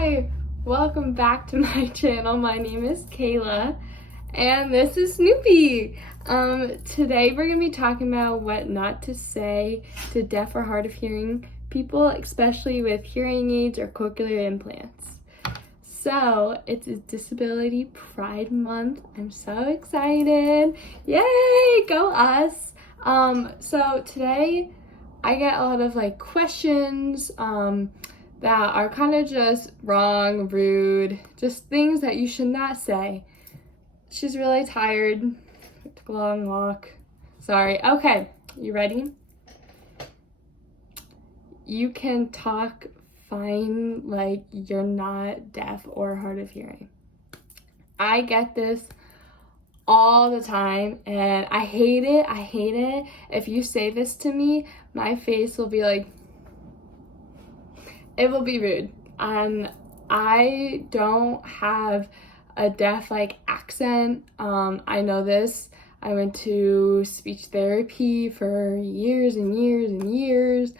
Hi! Welcome back to my channel. My name is Caela and this is Snoopy. Today we're going to be talking about what not to say to deaf or hard of hearing people, especially with hearing aids or cochlear implants. So it's a Disability Pride Month. I'm so excited. Yay! Go us! So today I get a lot of questions that are kind of just wrong, rude, just things that you should not say. She's really tired. Took a long walk. Sorry. Okay, you ready? You can talk fine like you're not deaf or hard of hearing. I get this all the time and I hate it. I hate it. If you say this to me, my face will be like, it will be rude. I don't have a deaf accent. I know this. I went to speech therapy for years and years and years.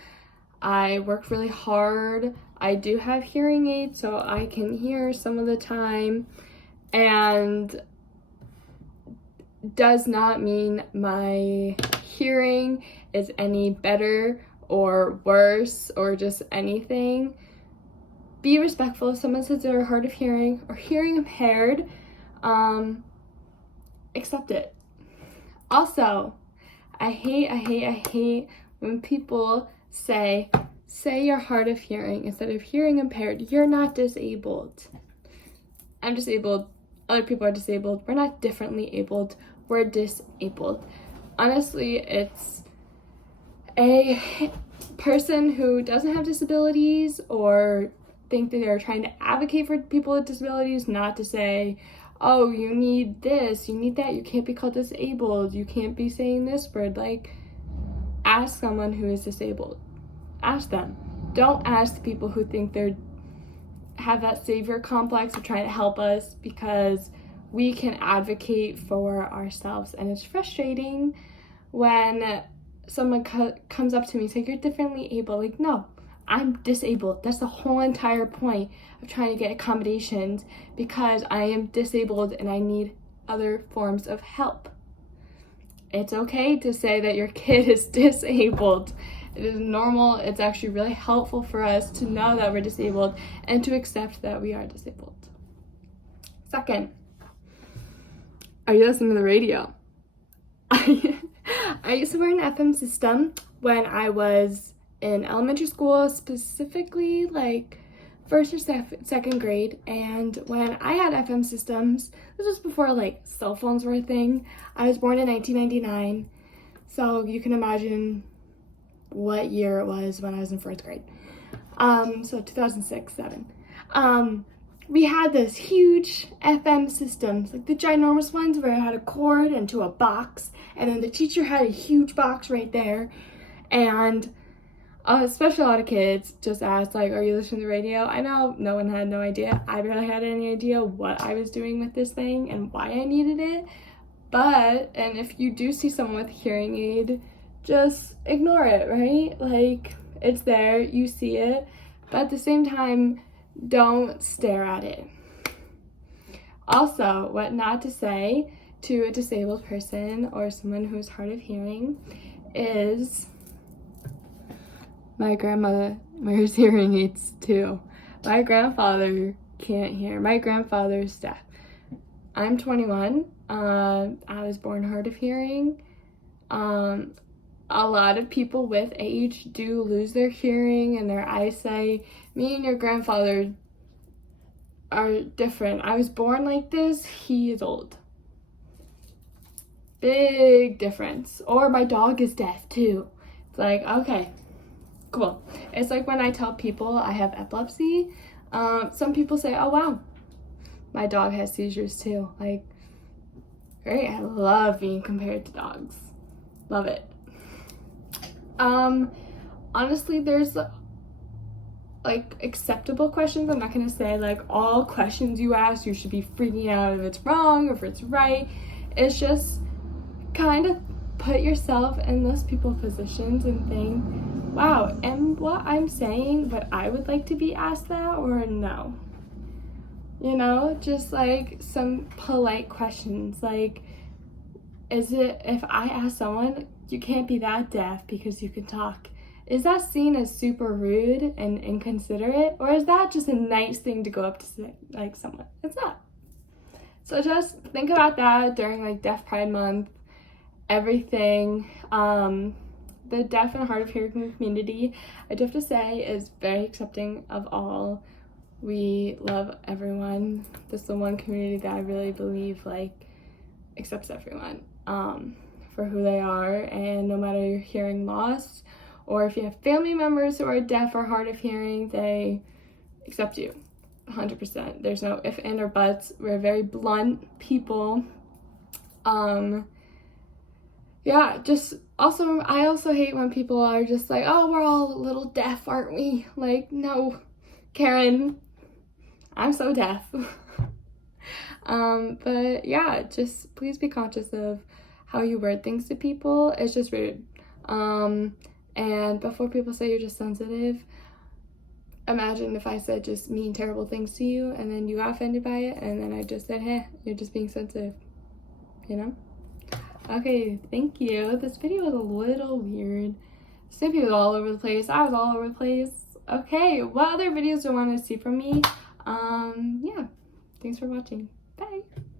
I worked really hard. I do have hearing aids, so I can hear some of the time, and does not mean my hearing is any better or worse or just anything. Be respectful if someone says they're hard of hearing or hearing impaired. Accept it. Also, I hate when people say you're hard of hearing instead of hearing impaired. You're not disabled. I'm disabled. Other people are disabled. We're not differently abled. We're disabled. Honestly, it's a person who doesn't have disabilities or think that they're trying to advocate for people with disabilities not to say, oh, you need this, you need that, you can't be called disabled, you can't be saying this word. Ask someone who is disabled. Ask them. Don't ask the people who think they're have that savior complex of trying to help us, because we can advocate for ourselves. And it's frustrating when someone comes up to me and says, you're differently able. No, I'm disabled. That's the whole entire point of trying to get accommodations, because I am disabled and I need other forms of help. It's okay to say that your kid is disabled. It is normal. It's actually really helpful for us to know that we're disabled and to accept that we are disabled. Second, are you listening to the radio? I used to wear an FM system when I was in elementary school, specifically first or second grade. And when I had FM systems, this was before cell phones were a thing. I was born in 1999, so you can imagine what year it was when I was in first grade. So 2006-07. We had this huge FM systems, the ginormous ones where it had a cord into a box, and then the teacher had a huge box right there. And especially a lot of kids just asked, are you listening to the radio? I know no one had no idea. I barely had any idea what I was doing with this thing and why I needed it. And if you do see someone with a hearing aid, just ignore it, right? It's there, you see it, but at the same time, don't stare at it. Also, what not to say to a disabled person or someone who's hard of hearing is, my grandmother wears hearing aids too. My grandfather can't hear. My grandfather's deaf. I'm 21. I was born hard of hearing. A lot of people with age do lose their hearing and their eyesight. Me and your grandfather are different. I was born like this. He is old. Big difference. Or my dog is deaf too. It's okay, cool. It's when I tell people I have epilepsy. Some people say, oh wow, my dog has seizures too. Great. I love being compared to dogs. Love it. Honestly, there's acceptable questions. I'm not gonna say all questions you ask you should be freaking out if it's wrong or if it's right. It's just kind of put yourself in those people's positions and think, wow, am what I'm saying what I would like to be asked that, or no? You know, just like some polite questions, like, is it, if I ask someone, you can't be that deaf because you can talk, is that seen as super rude and inconsiderate, or is that just a nice thing to go up to say, like, someone? It's not. So just think about that during like Deaf Pride Month, everything. The deaf and hard of hearing community, I do have to say, is very accepting of all. We love everyone. This is the one community that I really believe like accepts everyone for who they are, and no matter your hearing loss or if you have family members who are deaf or hard of hearing, they accept you 100%. There's no if, and, or buts. We're very blunt people. Yeah, just also, I also hate when people are just like, oh, we're all a little deaf, aren't we? Like, no, Karen, I'm so deaf. But yeah, just please be conscious of how you word things to people. It's just rude. And before people say you're just sensitive, imagine if I said just mean, terrible things to you, and then you got offended by it, and then I just said, hey, you're just being sensitive, you know? Okay, thank you. This video was a little weird. Snippy was all over the place. I was all over the place. Okay, what other videos do you want to see from me? Yeah, thanks for watching. Bye.